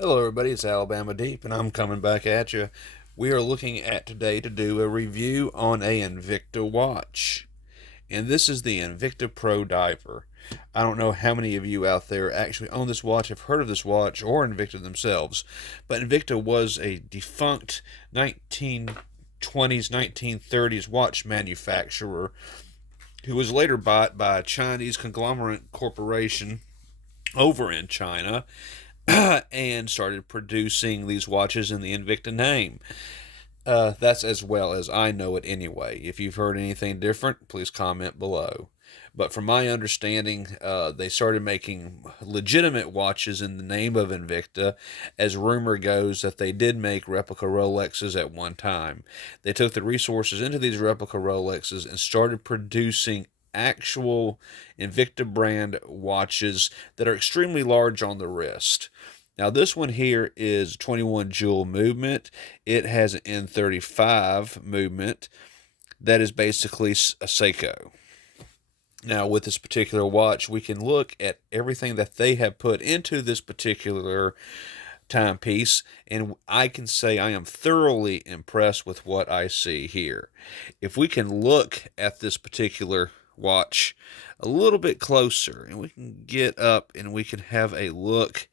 Hello, everybody. It's Alabama Deep, and I'm coming back at you. We are looking at today to do a review on a Invicta watch, and this is the Invicta Pro Diver. I don't know how many of you out there actually own this watch, have heard of this watch, or Invicta themselves, but Invicta was a defunct 1920s, 1930s watch manufacturer who was later bought by a Chinese conglomerate corporation over in China and started producing these watches in the Invicta name. That's as well as I know it anyway. If you've heard anything different, please comment below. But from my understanding, they started making legitimate watches in the name of Invicta, as rumor goes that they did make replica Rolexes at one time. They took the resources into these replica Rolexes and started producing actual Invicta brand watches that are extremely large on the wrist. Now, this one here is 21 jewel movement. It has an N35 movement that is basically a Seiko. Now, with this particular watch, we can look at everything that they have put into this particular timepiece, and I can say I am thoroughly impressed with what I see here. If we can look at this particular watch a little bit closer, and we can get up and we can have a look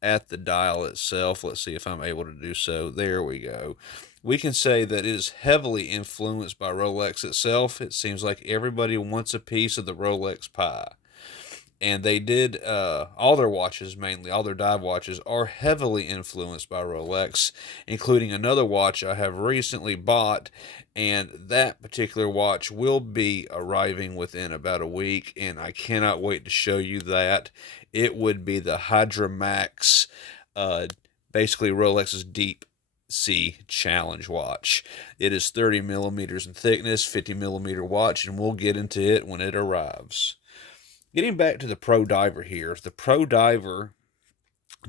at the dial itself. Let's see if I'm able to do so. There we go. We can say that it is heavily influenced by Rolex itself. It seems like everybody wants a piece of the Rolex pie. And they did, all their watches, mainly all their dive watches, are heavily influenced by Rolex, including another watch I have recently bought. And that particular watch will be arriving within about a week, and I cannot wait to show you that. It would be the Hydra Max, basically Rolex's Deep Sea Challenge watch. It is 30 millimeters in thickness, 50 millimeter watch, and we'll get into it when it arrives. Getting back to the Pro Diver here, the Pro Diver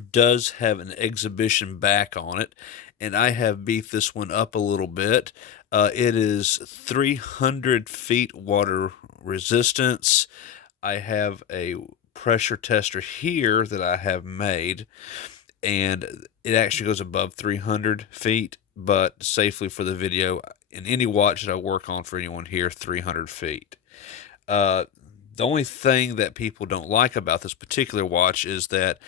does have an exhibition back on it, and I have beefed this one up a little bit. It is 300 feet water resistance. I have a pressure tester here that I have made, and it actually goes above 300 feet, but safely for the video, in any watch that I work on for anyone here, 300 feet. Uh, the only thing that people don't like about this particular watch is that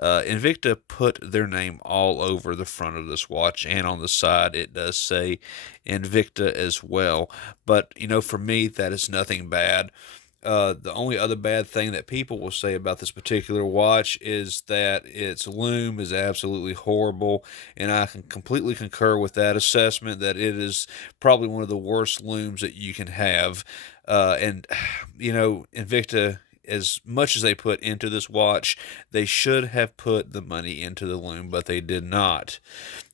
Invicta put their name all over the front of this watch, and on the side it does say Invicta as well. But, for me, that is nothing bad. The only other bad thing that people will say about this particular watch is that its loom is absolutely horrible, and I can completely concur with that assessment that it is probably one of the worst looms that you can have. And, Invicta, as much as they put into this watch, they should have put the money into the loom, but they did not.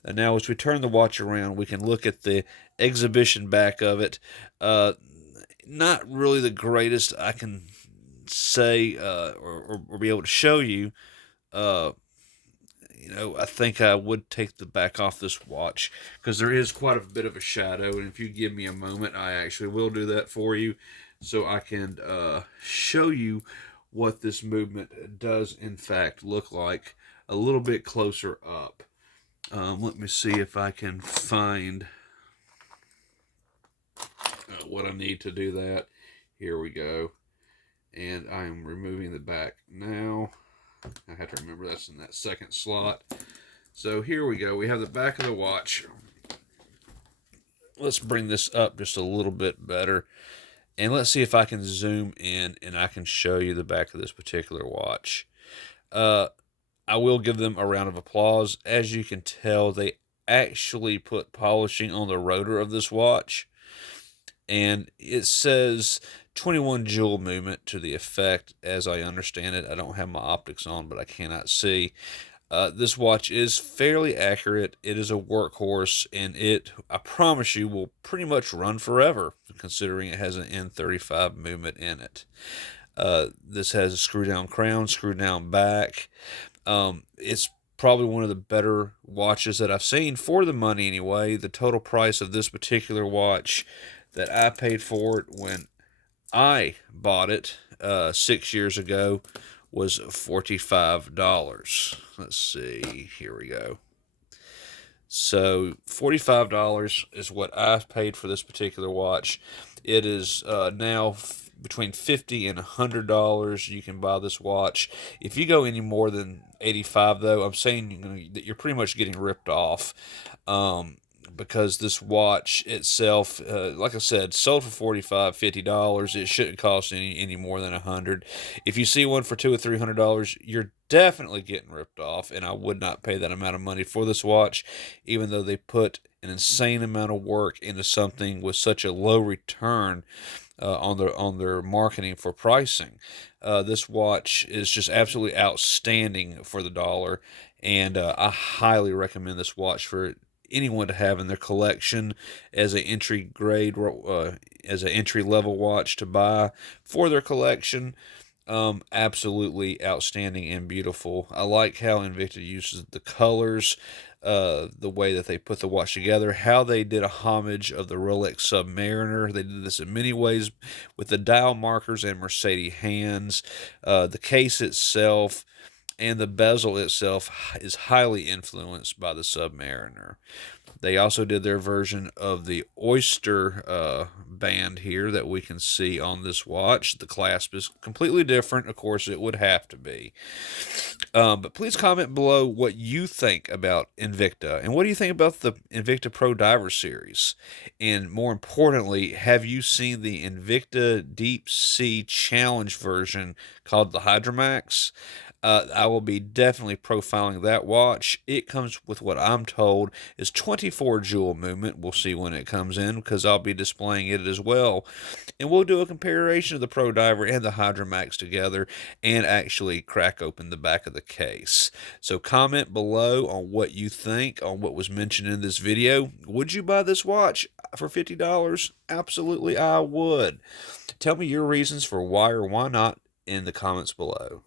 And now, as we turn the watch around, we can look at the exhibition back of it. Not really the greatest I can say or be able to show you. Uh, I think I would take the back off this watch because there is quite a bit of a shadow. And if you give me a moment, I actually will do that for you so I can show you what this movement does in fact look like a little bit closer up. Let me see if I can find what I need to do that. Here we go. And I am removing the back now. I have to remember that's in that second slot. So here we go. We have the back of the watch. Let's bring this up just a little bit better. And let's see if I can zoom in and I can show you the back of this particular watch. I will give them a round of applause. As you can tell, they actually put polishing on the rotor of this watch. And it says 21 jewel movement to the effect, as I understand it. I don't have my optics on, but I cannot see. This watch is fairly accurate. It is a workhorse, and it, I promise you, will pretty much run forever, considering it has an N35 movement in it. This has a screw-down crown, screw-down back. It's probably one of the better watches that I've seen for the money anyway. The total price of this particular watch that I paid for it when I bought it 6 years ago was $45. Let's see. Here we go. So $45 is what I paid for this particular watch. It is now between $50 and $100. You can buy this watch. If you go any more than 85, though, I'm saying that you're pretty much getting ripped off. Because this watch itself, like I said, sold for $45, $50. It shouldn't cost any more than $100. If you see one for $200 or $300, you're definitely getting ripped off, and I would not pay that amount of money for this watch, even though they put an insane amount of work into something with such a low return on their marketing for pricing. This watch is just absolutely outstanding for the dollar, and I highly recommend this watch for anyone to have in their collection as an as an entry level watch to buy for their collection. Absolutely outstanding and beautiful. I like how Invicta uses the colors, the way that they put the watch together, how they did a homage of the Rolex Submariner. They did this in many ways with the dial markers and Mercedes hands. The case itself and the bezel itself is highly influenced by the Submariner. They also did their version of the oyster band here that we can see on this watch. The clasp is completely different. Of course, it would have to be. But please comment below what you think about Invicta. And what do you think about the Invicta Pro Diver series? And more importantly, have you seen the Invicta Deep Sea Challenge version called the Hydromax? I will be definitely profiling that watch. It comes with what I'm told is 24 jewel movement. We'll see when it comes in because I'll be displaying it as well. And we'll do a comparison of the Pro Diver and the Hydromax together and actually crack open the back of the case. So comment below on what you think on what was mentioned in this video. Would you buy this watch for $50? Absolutely, I would. Tell me your reasons for why or why not in the comments below.